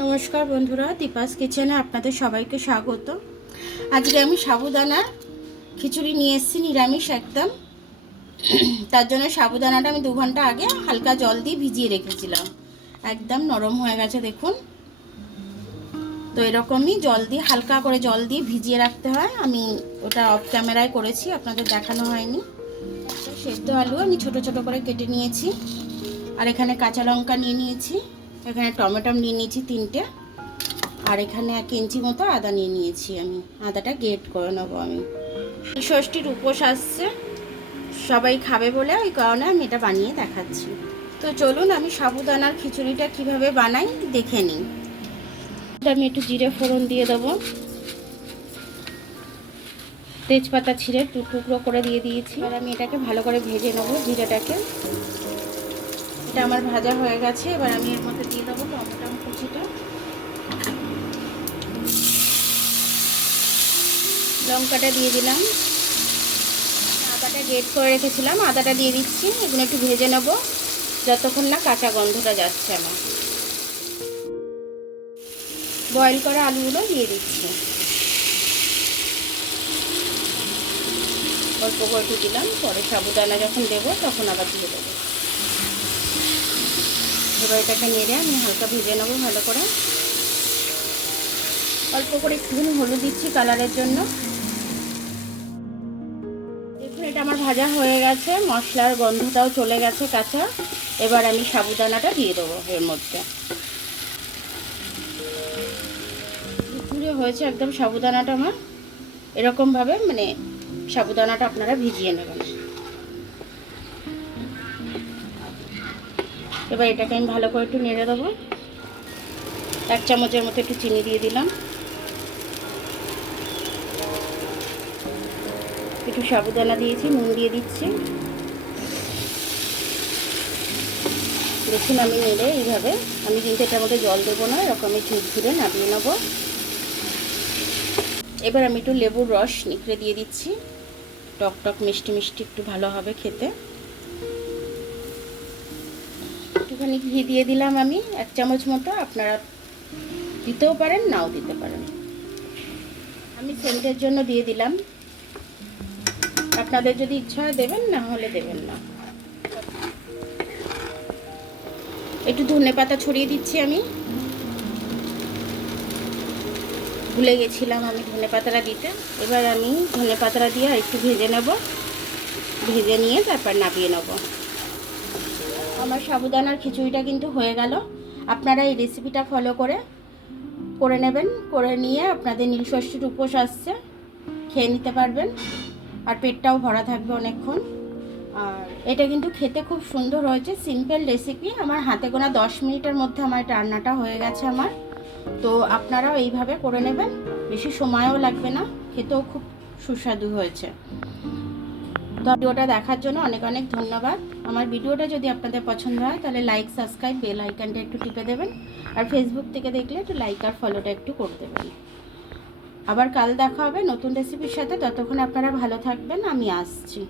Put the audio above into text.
নমস্কার বন্ধুরা, দীপাস কিচেনে আপনাদের সবাইকে স্বাগত। আজকে আমি সাবুদানার খিচুড়ি নিয়ে এসেছি, নিরামিষ একদম। তার জন্য সাবুদানাটা আমি 2 ঘন্টা আগে হালকা জল দিয়ে ভিজিয়ে রেখেছিলাম, একদম নরম হয়ে গেছে দেখুন। তো এরকমই জল দিয়ে, হালকা করে জল দিয়ে ভিজিয়ে রাখতে হয়। আমি ওটা অফ ক্যামেরায় করেছি, আপনাদের দেখানো হয়নি। একটা সেদ্ধ আলু আমি ছোট ছোট করে কেটে নিয়েছি, আর এখানে কাঁচা লঙ্কা নিয়ে নিয়েছি, এখানে টমেটো নিয়ে নিয়েছি 3টে, আর এখানে 1 ইঞ্চি মতো আদা নিয়ে নিয়েছি। আমি আদাটা গ্রেট করে নেবো। আমি ষষ্ঠীর উপোস আসছে, সবাই খাবে বলে ওই কারণে আমি এটা বানিয়ে দেখাচ্ছি। তো চলুন আমি সাবুদানার খিচুড়িটা কিভাবে বানাই দেখে নিই। আমি একটু জিরে ফোড়ন দিয়ে দেবো, তেজপাতা ছিঁড়ে টুকরো করে দিয়ে দিয়েছি। আর আমি এটাকে ভালো করে ভেজে নেবো জিরেটাকে। এটা আমার ভাজা হয়ে গেছে। এবার আমি এর মধ্যে দিয়ে দেবো টমেটো কুচিটা, লঙ্কাটা দিয়ে দিলাম, আদাটা গ্রেট করে রেখেছিলাম আদাটা দিয়ে দিচ্ছি। এগুলো একটু ভেজে নেব যতক্ষণ না কাঁচা গন্ধটা যাচ্ছে। আমার বয়েল করা আলুগুলো দিয়ে দিচ্ছি, অল্প করে একটু দিলাম, পরে সাবুদানা যখন দেবো তখন আবার দিয়ে দেবো। এবার এটাকে নেড়ে আমি হালকা ভেজে নেবো ভালো করে। অল্প করে একটুখানি হলুদ দিচ্ছি কালারের জন্য। দেখুন এটা আমার ভাজা হয়ে গেছে, মশলার গন্ধটাও চলে গেছে কাঁচা। এবার আমি সাবুদানাটা দিয়ে দেবো এর মধ্যে। পুরো হয়েছে একদম সাবুদানাটা আমার। এরকমভাবে মানে সাবুদানাটা আপনারা ভিজিয়ে নেবেন। এবার এটাকে আমি ভালো করে একটু নেড়ে দেবো। 1 চামচের মতো একটু চিনি দিয়ে দিলাম, একটু সাবুদানা দিয়েছি, নুন দিয়ে দিচ্ছি। দেখুন আমি নেড়ে এইভাবে, আমি কিন্তু এটার মধ্যে জল দেবো না, এরকমই ঝুরঝুরে নামিয়ে নেবো। এবার আমি একটু লেবুর রস নিখড়ে দিয়ে দিচ্ছি, টক টক মিষ্টি মিষ্টি একটু ভালো হবে খেতে। একটুখানি ঘি দিয়ে দিলাম আমি 1 চামচ মতো, আপনারা দিতেও পারেন নাও দিতে পারেন। আমি সেন্টের জন্য দিয়ে দিলাম, আপনাদের যদি ইচ্ছা হয় দেবেন, না হলে দেবেন না। একটু ধনেপাতা ছড়িয়ে দিচ্ছি আমি, ভুলে গেছিলাম আমি ধনেপাতাটা দিতে। এবার আমি ধনেপাতাটা দিয়ে আর একটু ভেজে নেব, ভেজে নিয়ে তারপর নামিয়ে নেব। আমার সাবুদানার খিচুড়িটা কিন্তু হয়ে গেল। আপনারা এই রেসিপিটা ফলো করে নেবেন, করে নিয়ে আপনাদের নীলষষ্ঠীর উপোস আসছে, খেয়ে নিতে পারবেন, আর পেটটাও ভরা থাকবে অনেকক্ষণ। আর এটা কিন্তু খেতে খুব সুন্দর হয়েছে, সিম্পল রেসিপি। আমার হাতে গোনা 10 মিনিটের মধ্যে আমার রান্নাটা হয়ে গেছে আমার। তো আপনারাও এইভাবে করে নেবেন, বেশি সময়ও লাগবে না, খেতেও খুব সুস্বাদু হয়েছে। তো ভিডিওটা দেখার জন্য অনেক অনেক ধন্যবাদ। আমার ভিডিওটা যদি আপনাদের পছন্দ হয় তাহলে লাইক, সাবস্ক্রাইব, বেল আইকনটা একটু টিপে দেবেন। আর ফেসবুক থেকে দেখলে একটু লাইক আর ফলোটা একটু করে দেবেন। আবার কাল দেখা হবে নতুন রেসিপির সাথে। ততক্ষণ আপনারা ভালো থাকবেন, আমি আসছি।